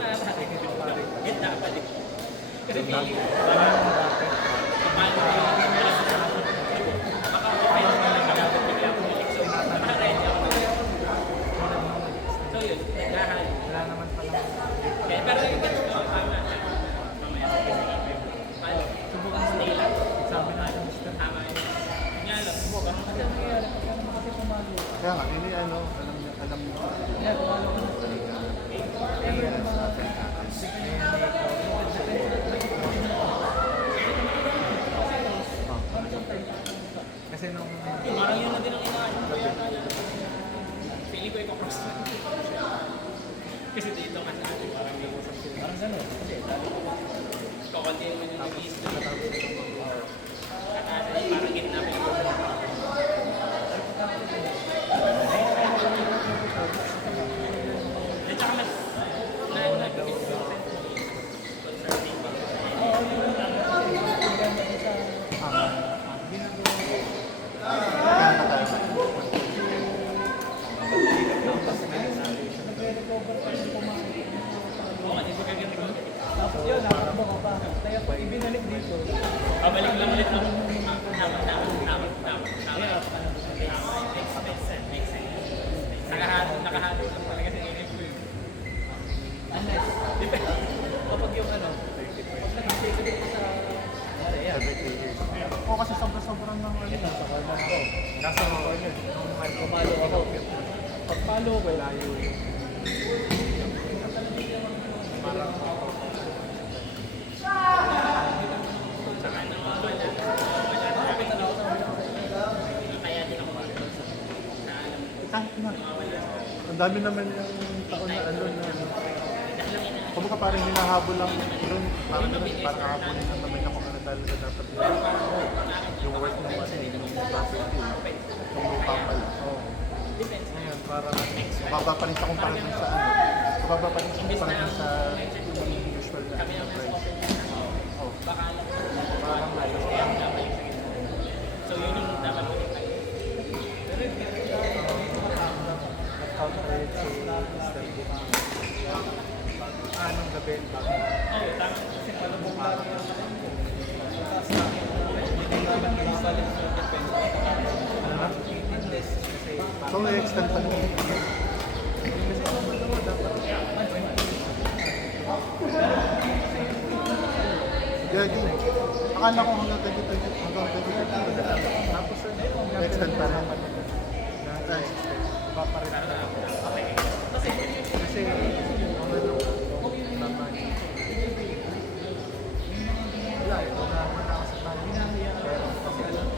na ata. Gitna pa din. Kasi pili. So yun, naghahan. Wala naman pala. Pero yung ganun ko, tama. Mamaya. Subukan mo Stay lang. sabi natin, Mr. Tama yun. Nga lang, subukan mo. Kasi nangyayari, pagka naman kasi pumalo. Kaya nga, hindi ano, alam mo. Kaya pumalo ka naman. Kaya yung mga kasi nung Parang yun na din ang inaano ko yata. Feeling ko i-cross na. Kasi dito nga sa atin, parang may usap sila. parang gano'n. Kasi dali ko Kakunti naman yung nag-iis na parang gitna pa yung at saka mas nag-iis ko concerning oo, hindi ko gagawin ko. tapos yun, nakakabo ko pa. Kaya pag ibinalik dito, Pabalik lang ulit ako. Tama. Makes sense. Nakahatid lang talaga sa inip ko yun. unless, Depende. kapag yung ano, pag nag-stay ka dito sa area, Oo, kasi sobrang ng ano. ito sa corner ko. Nasa corner. Nung pumalo ako, pag palo ko, layo yun. Parang Saka nawawala. Kaya din ako. Kahit na. Ang dami naman yung taon na ano na ano. Kumbaga parang hinahabol lang doon. Parang ganun, parang hahabulin lang naman ako ano talaga dapat yung work ng ano, yung property. Yung lupa pala. ngayon, parang Mababa pa rin sa kumpara dun sa ano. Mababa pa rin sa kumpara dun sa usual na ano, price. Oh. Baka lang. Parang ayos. Kaya ako nabalik sa gitna. So yun yung dapat ko din tayo. nag-calculate si Mr. Buka. Anong gabi bago? Oo, tama. Kasi palubog lang yung taas na. Hindi naman ibabalik sa depende. Ano na? 18 days kasi So, i-extend pa rin. kasi kung dalawa dapat Gagi. Akala ko hanggang 2020. Tapos, i-extend pa rin. papalit na. Kasi yung ano, laman. Wala eh, wala ako sa tayo. Pero kasi alam,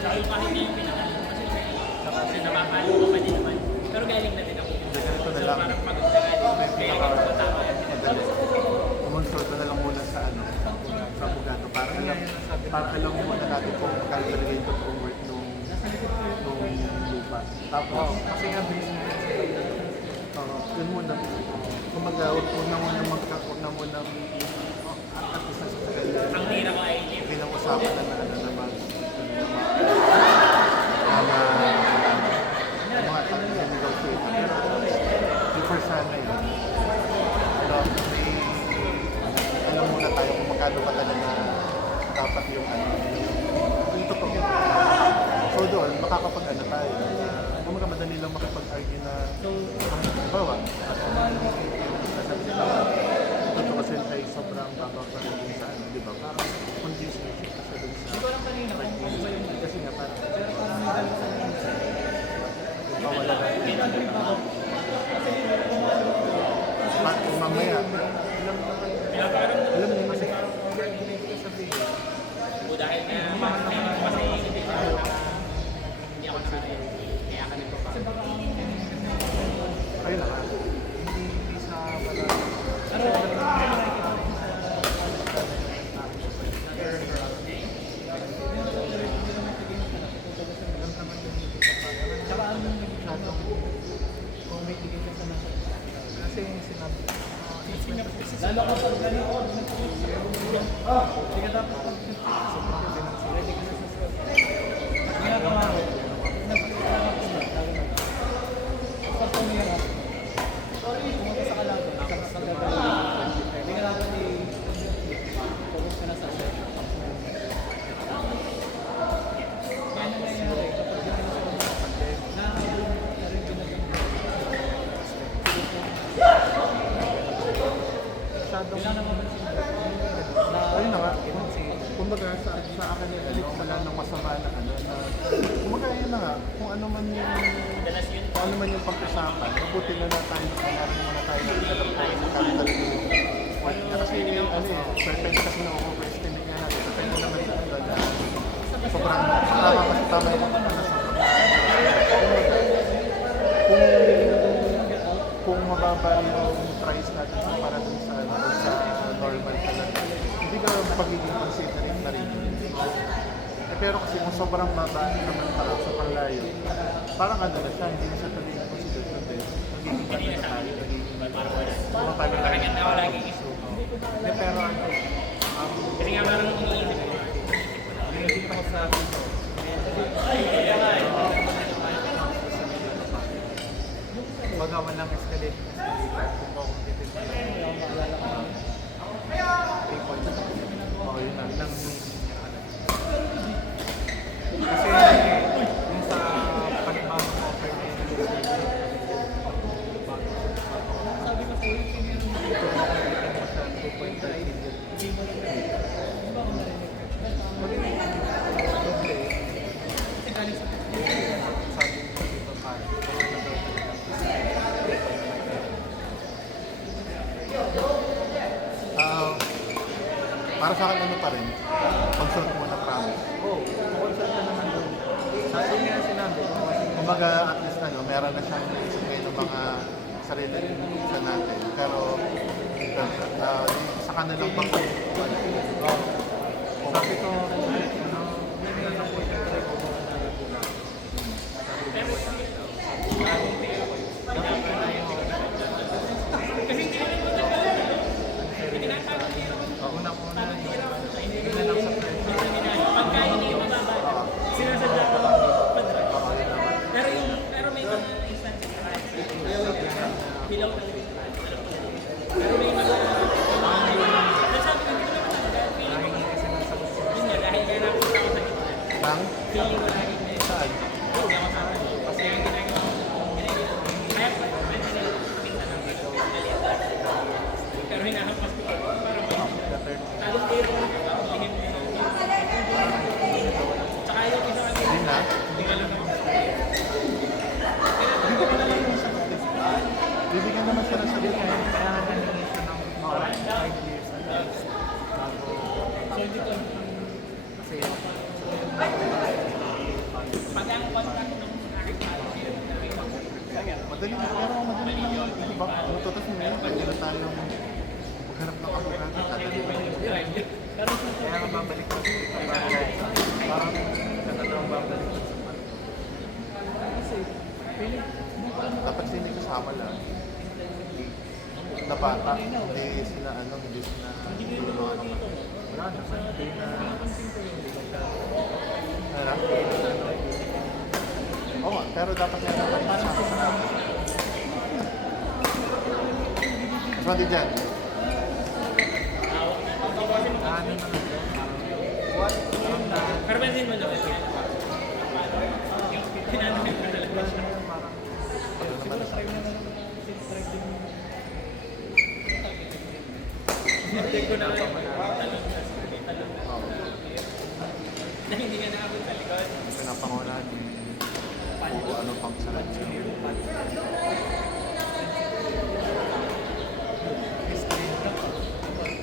Tsaka yung kahit niya yung pinakalan kasi kasi napapalo ko pa din naman. Pero galing na din ako. Ganito na So lang. parang pagod na galing. Kaya ko tama yan. Madali. Kumonsulta na lang muna sa ano, sa abogado para alam mo muna natin kung magkano talaga yung totoong worth nung lupa. Tapos, kasi nga based na yun sa yun muna. Kumaga, huwag na muna at isa sa tagal Ang hira ko ay bilang usapan na ano na mag mga negotiate. Before sana yun. Alam muna tayo kung magkano pa talaga dapat yung ano. Yung totoo. So doon, makakapag-ano tayo. Kumaga madali lang makapag-argue na halimbawa, sasabi nila, totoo kasi ay sobrang baba pa rin sa ano, di ba? Parang condition kasi dun sa kasi nga parang pero parang may dalawa sa bawala na. may agree ba ako? Kasi pumalo ko. Kung mamaya, alam niyo kasi dahil kasi hindi ako nakarayan. Kaya ka nagpapakita. Kasi baka ayun lang. hindi sa wala. Tsaka ano yung nagkakaroon kung may tigil ka sa nasa kasi yung sinabi lalo ka pag gano'n ako hindi ka dapat pag sobrang ready ka na sa stress pag ginagawa mo nagkakaroon ka lalo na kapag tumira Yun lang naman na Ayun na nga. kasi Kumbaga sa akin ano, wala nang masama na ano na kumbaga yun na nga kung ano man yung pag-usapan, mabuti na lang tayo meron muna tayo na alam ko yung capital yung what niya kasi ano perfect kasi na overestimate nga natin depende naman sa ano na sobrang tama yung mga ano kung mababa yung price natin para dun sa ano, sa normal talaga hindi ka pagiging considerate na rin pero kasi kung sobrang baba naman para sa panlayo parang ano na siya hindi na siya pagiging considerate magiging ano na tayo magiging Parang ako laging iso. pero ano, Kasi nga parang iniisip ko. hindi ko sa baga walang escalate kung ba kung titin oo yun na lang kasi yung sa panibagong offer na yun sabi ko sa'yo ito mo sa 2.5 million para sa akin ano pa rin consult muna promise consult ka naman doon. Sabi nga sinabi ko kasi kumbaga at least ano meron na siyang isip ngayon ng mga sarili sa natin pero sa kanilang pag sabi ko ano tinanong ko yung try ko Kasi hindi naman ko una hindi na lang sa friend pagka hindi mababa, sinasadya ko pero may mga instances na hilaw na pero may mga nasabi ko hindi ko naman dahil feeling ko yun nga dahil kaya napunta ako sa gitna bang feeling ko lagi na yun saan hindi ako sasabi kasi yung ginagawa ko kaya ko pwede nila minsan ang dito maliit pero hinahampas ko parang talong tiro lihim mo tsaka yung isa kasi hindi na hindi ka lang bibigyan naman siya ng sagot kaya nga naningi siya ng mga 5 years at least bago so dito kasi pag ang contract ng aking policy madali na pero madali lang yun diba tutas mo yun pwede na tayong maghanap ng abogado kadali na yun kaya nga babalik ko parang sa dalawang babalik ko sa kasi feeling dapat sila yung kasama lang na bata hindi sila ano hindi sila hindi mga ano wala naman hindi na Ano? Oo nga, pero dapat nga naman kasama. Mas mati dyan. ano na pero bensin mo naman yung tinanong ko talaga siya parang Ano naman na try na lang since try din hindi ko na talong na hindi nga nakabot sa likod pinapangunahan kung ano pang sarap siya.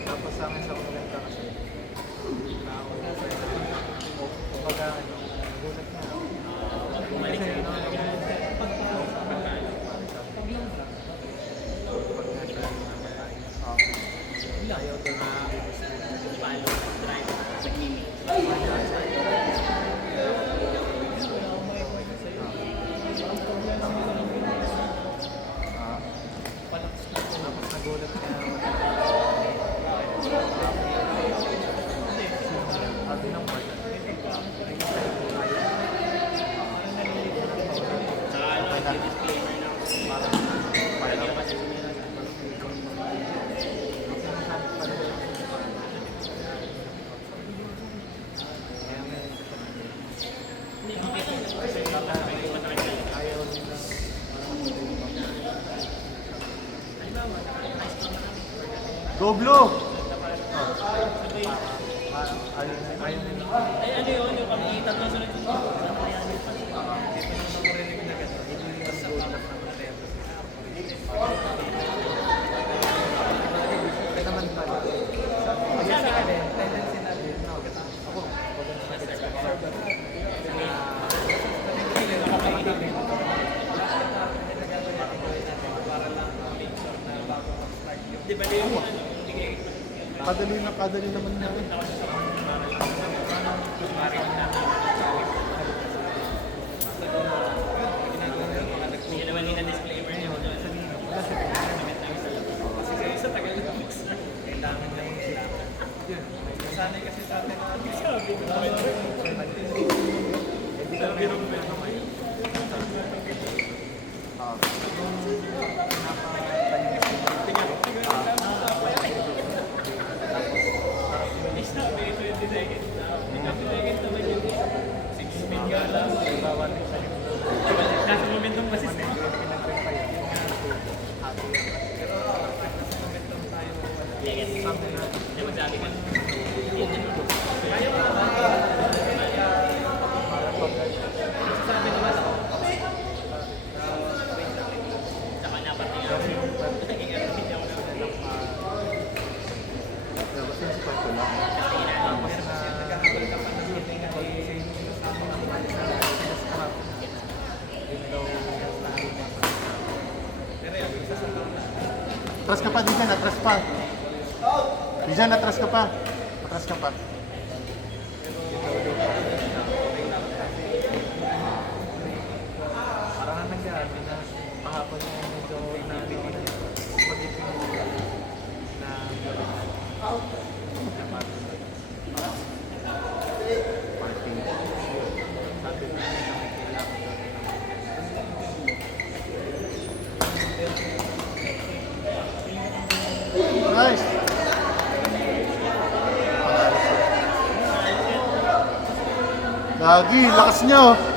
tapos sa akin sa ulit ka kasi kumbaga ano nagulat na bumalik kasi sa ano pag natural na ayaw doon na Go Blue! Ayaw nila. Ay, ano yun? Yung kami tatlong sunod yun. Naman pala. Kasi sa akin, tendency natin. Ako, Di ba na yung ano? Kadali naman na. Hindi naman yung disclaimer niyo. Kasi sa tagal na mix. kailangan lang sila. Yun. Sanay kasi sa atin. Sabi ko naman. Hindi ka biro mo ba ngayon? Sabi ko 20 seconds na. 20 seconds naman yun. 6 speed ka lang. Nasa momentum kasi siya. Yes. Hindi magsabi ka. Sabi naman ako. Sa kanya pati nga. Naging ano, hindi ako naman. Basta si Pato lang. Atras ka pa, Dijan, atras pa. Dijan, atras ka pa. Atras ka pa. Parang nangyari na kahapon yung medyo Nice. Lagi, lakas niya oh.